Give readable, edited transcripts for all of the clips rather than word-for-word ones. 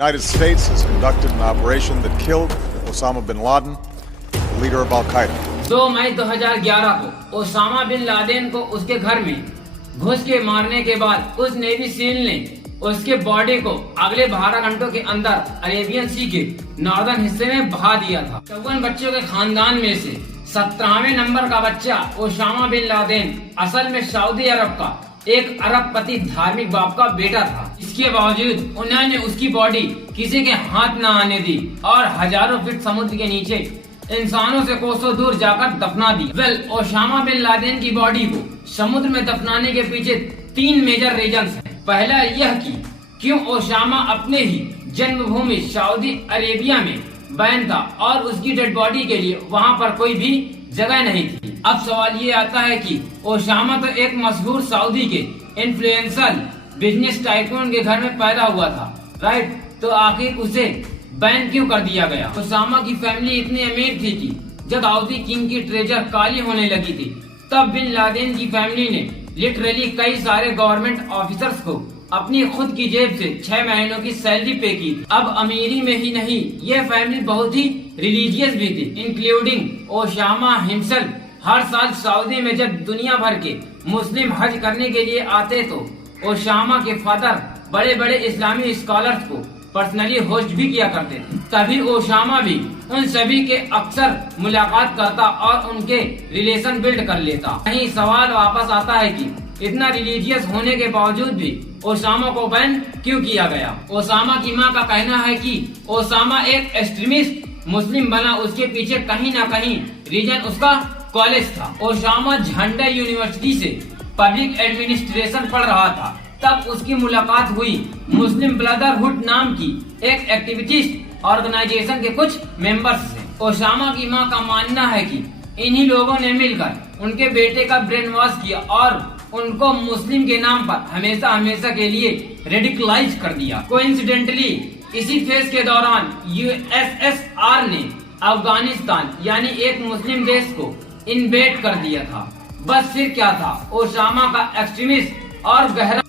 United States has conducted an operation that killed Osama bin Laden, the leader of Al-Qaeda. 2 मई 2011 को Osama bin Laden को उसके घर में घुस के मारने के बाद उस नेवी सील ने उसके बॉडी को अगले 12 घंटों के अंदर अरेबियन सी के नॉर्दर्न हिस्से में बहा दिया था। 54 बच्चों के खानदान में से 17वें नंबर का बच्चा ओसामा बिन लादेन असल में सऊदी अरब का एक अरबपति धार्मिक बाप का बेटा था। इसके बावजूद उन्होंने उसकी बॉडी किसी के हाथ न आने दी और हजारों फीट समुद्र के नीचे इंसानों से कोसों दूर जाकर दफना दी। ओसामा बिन लादेन की बॉडी को समुद्र में दफनाने के पीछे 3 मेजर रीजंस हैं। पहला यह कि क्यों ओसामा अपने ही जन्मभूमि सऊदी अरेबिया में बैन था और उसकी डेड बॉडी के लिए वहाँ पर कोई भी जगह नहीं थी। अब सवाल ये आता है कि ओसामा तो एक मशहूर सऊदी के इन्फ्लुएंसर बिजनेस टाइकून के घर में पैदा हुआ था, राइट? तो आखिर उसे बैन क्यों कर दिया गया? ओसामा की फैमिली इतनी अमीर थी कि जब सऊदी किंग की ट्रेजर काली होने लगी थी तब बिन लादेन की फैमिली ने लिटरली कई सारे गवर्नमेंट ऑफिसर्स को अपनी खुद की जेब से 6 महीनों की सैलरी पे की। अब अमीरी में ही नहीं, ये फैमिली बहुत ही रिलीजियस भी थी, इंक्लूडिंग ओसामा हिमसेल्फ। हर साल सऊदी में जब दुनिया भर के मुस्लिम हज करने के लिए आते तो ओसामा के फादर बड़े बड़े इस्लामी स्कॉलर्स को पर्सनली होस्ट भी किया करते थे। तभी ओसामा भी उन सभी के अक्सर मुलाकात करता और उनके रिलेशन बिल्ड कर लेता। कहीं सवाल वापस आता है कि इतना रिलीजियस होने के बावजूद भी ओसामा को बैन क्यों किया गया? ओसामा की मां का कहना है कि ओसामा एक एक्सट्रीमिस्ट मुस्लिम बना, उसके पीछे कहीं न कहीं रीजन उसका कॉलेज था। ओसामा झंडा यूनिवर्सिटी से पब्लिक एडमिनिस्ट्रेशन पढ़ रहा था, तब उसकी मुलाकात हुई मुस्लिम ब्रदरहुड नाम की एक एक्टिविस्ट ऑर्गेनाइजेशन के कुछ मेंबर्स से। ओसामा की मां का मानना है कि इन्हीं लोगों ने मिलकर उनके बेटे का ब्रेन वॉश किया और उनको मुस्लिम के नाम पर हमेशा हमेशा के लिए रेडिकलाइज कर दिया। कोइंसिडेंटली इसी फेज के दौरान यूएसएसआर ने अफगानिस्तान यानी एक मुस्लिम देश को इन्वेड कर दिया था। बस फिर क्या था, ओसामा का एक्सट्रीमिस्ट और गहरा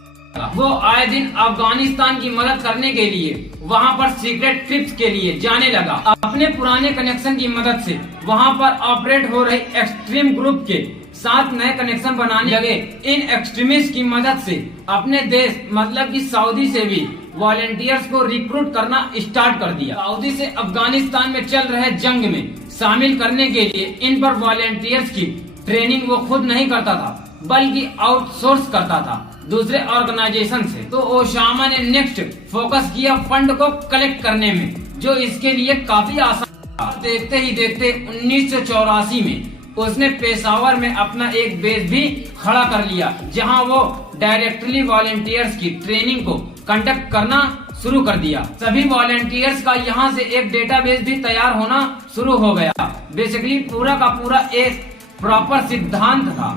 वो आए दिन अफगानिस्तान की मदद करने के लिए वहाँ पर सीक्रेट ट्रिप्स के लिए जाने लगा। अपने पुराने कनेक्शन की मदद से वहाँ पर ऑपरेट हो रहे एक्सट्रीम ग्रुप के साथ नए कनेक्शन बनाने लगे। इन एक्सट्रीमिस्ट की मदद से अपने देश मतलब कि सऊदी से भी वॉलेंटियर्स को रिक्रूट करना स्टार्ट कर दिया। सऊदी से अफगानिस्तान में चल रहे जंग में शामिल करने के लिए इन पर वॉलेंटियर्स की ट्रेनिंग वो खुद नहीं करता था बल्कि आउटसोर्स करता था दूसरे ऑर्गेनाइजेशन से। तो ओसामा ने नेक्स्ट फोकस किया फंड को कलेक्ट करने में, जो इसके लिए काफी आसान था। देखते ही देखते 1984 में उसने पेशावर में अपना एक बेस भी खड़ा कर लिया, जहां वो डायरेक्टली वॉलेंटियर्स की ट्रेनिंग को कंडक्ट करना शुरू कर दिया। सभी वॉलेंटियर्स का यहां से एक डेटाबेस भी तैयार होना शुरू हो गया। बेसिकली पूरा का पूरा एक प्रॉपर सिद्धांत था,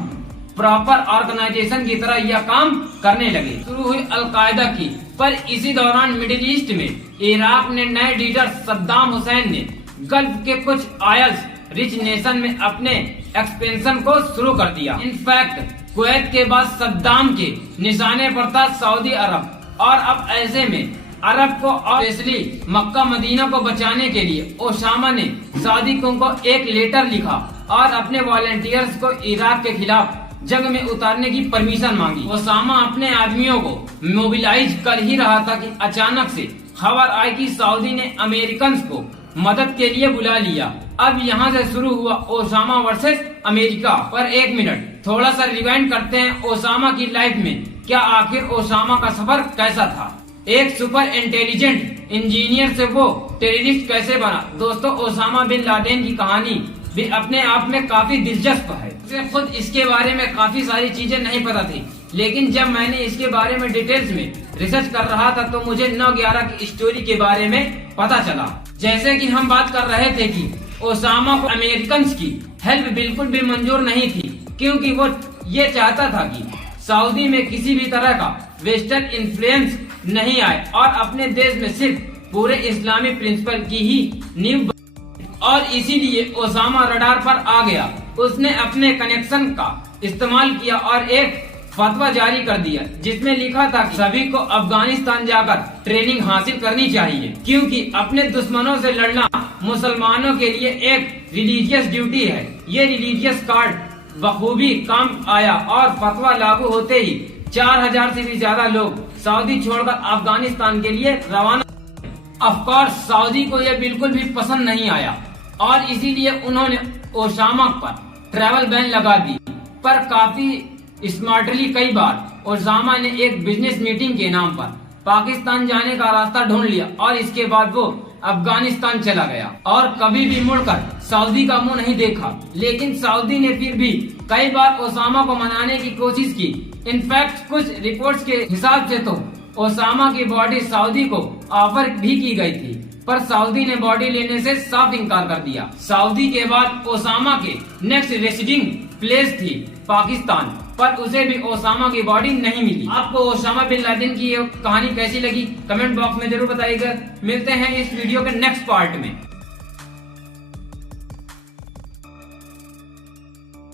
प्रॉपर ऑर्गेनाइजेशन की तरह यह काम करने लगे। शुरू हुई अलकायदा की, पर इसी दौरान मिडिल ईस्ट में इराक ने नए लीडर सद्दाम हुसैन ने गल्फ के कुछ आयल्स रिच नेशन में अपने एक्सपेंशन को शुरू कर दिया। इनफैक्ट कुवैत के बाद सद्दाम के निशाने पर था सऊदी अरब, और अब ऐसे में अरब को और स्पेशली मक्का मदीना को बचाने के लिए ओसामा ने सऊदी को एक लेटर लिखा और अपने वॉलेंटियर्स को इराक के खिलाफ जंग में उतारने की परमिशन मांगी। ओसामा अपने आदमियों को मोबिलाइज कर ही रहा था कि अचानक से खबर आई कि सऊदी ने अमेरिकन को मदद के लिए बुला लिया। अब यहाँ से शुरू हुआ ओसामा वर्सेस अमेरिका। पर एक मिनट थोड़ा सा रिवाइंड करते हैं ओसामा की लाइफ में। क्या आखिर ओसामा का सफर कैसा था? एक सुपर इंटेलिजेंट इंजीनियर से वो टेररिस्ट कैसे बना? दोस्तों, ओसामा बिन लादेन की कहानी भी अपने आप में काफी दिलचस्प है। मुझे खुद इसके बारे में काफी सारी चीजें नहीं पता थी, लेकिन जब मैंने इसके बारे में डिटेल्स में रिसर्च कर रहा था तो मुझे 9/11 की स्टोरी के बारे में पता चला। जैसे कि हम बात कर रहे थे कि ओसामा को अमेरिकन की हेल्प बिल्कुल भी मंजूर नहीं थी, क्योंकि वो ये चाहता था कि सऊदी में किसी भी तरह का वेस्टर्न इन्फ्लुएंस नहीं आए और अपने देश में सिर्फ पूरे इस्लामी प्रिंसिपल की ही नींव, और इसीलिए ओसामा रडार पर आ गया। उसने अपने कनेक्शन का इस्तेमाल किया और एक फतवा जारी कर दिया, जिसमें लिखा था कि सभी को अफगानिस्तान जाकर ट्रेनिंग हासिल करनी चाहिए, क्योंकि अपने दुश्मनों से लड़ना मुसलमानों के लिए एक रिलीजियस ड्यूटी है। ये रिलीजियस कार्ड बखूबी काम आया और फतवा लागू होते ही 4000 से भी ज्यादा लोग सऊदी छोड़कर अफगानिस्तान के लिए रवाना। ऑफकोर्स सऊदी को यह बिल्कुल भी पसंद नहीं आया और इसीलिए उन्होंने ओसामा पर ट्रैवल बैन लगा दी। पर काफी स्मार्टली कई बार ओसामा ने एक बिजनेस मीटिंग के नाम पर पाकिस्तान जाने का रास्ता ढूंढ लिया और इसके बाद वो अफगानिस्तान चला गया और कभी भी मुड़कर सऊदी का मुंह नहीं देखा। लेकिन सऊदी ने फिर भी कई बार ओसामा को मनाने की कोशिश की। इनफैक्ट कुछ रिपोर्ट्स के हिसाब से तो ओसामा की बॉडी सऊदी को ऑफर भी की गई थी, पर सऊदी ने बॉडी लेने से साफ इनकार कर दिया। सऊदी के बाद ओसामा के नेक्स्ट रेसिडिंग प्लेस थी पाकिस्तान, पर उसे भी ओसामा की बॉडी नहीं मिली। आपको ओसामा बिन लादेन की ये कहानी कैसी लगी कमेंट बॉक्स में जरूर बताइएगा। मिलते हैं इस वीडियो के नेक्स्ट पार्ट में।